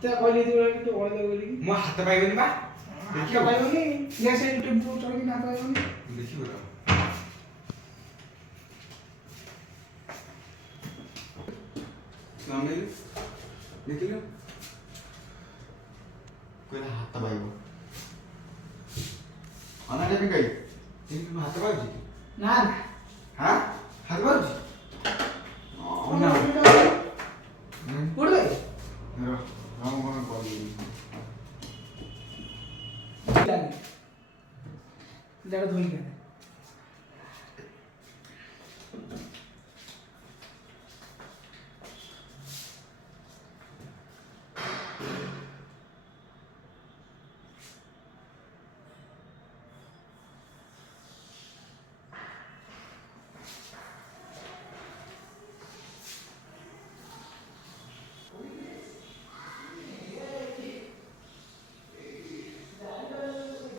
তে কইলি তুই বড় কইলি ମୁଁ ହାତ ପାଇବନି ବା ହାତ ପାଇବନି ଇଏ ସେ ୟୁଟ୍ୟୁବ ଚଲେଇକି ହାତ ପାଇବନି ଦେଖିବ ରହ ଅନେଇଲୁ ଦେଖିଲୁ କହିଲା ହାତ ପାଇବ ଅନାଟେ ବି ଗାଇ ଏମିତି ମୁଁ ହାତ ପାଉଛି କି ନା ନା ହାଁ ହାତ ପାଉଛି ନା କୋଡେ ରହ ମୁଁ କ'ଣ କରିବି ଜାଡ ଧୋଇ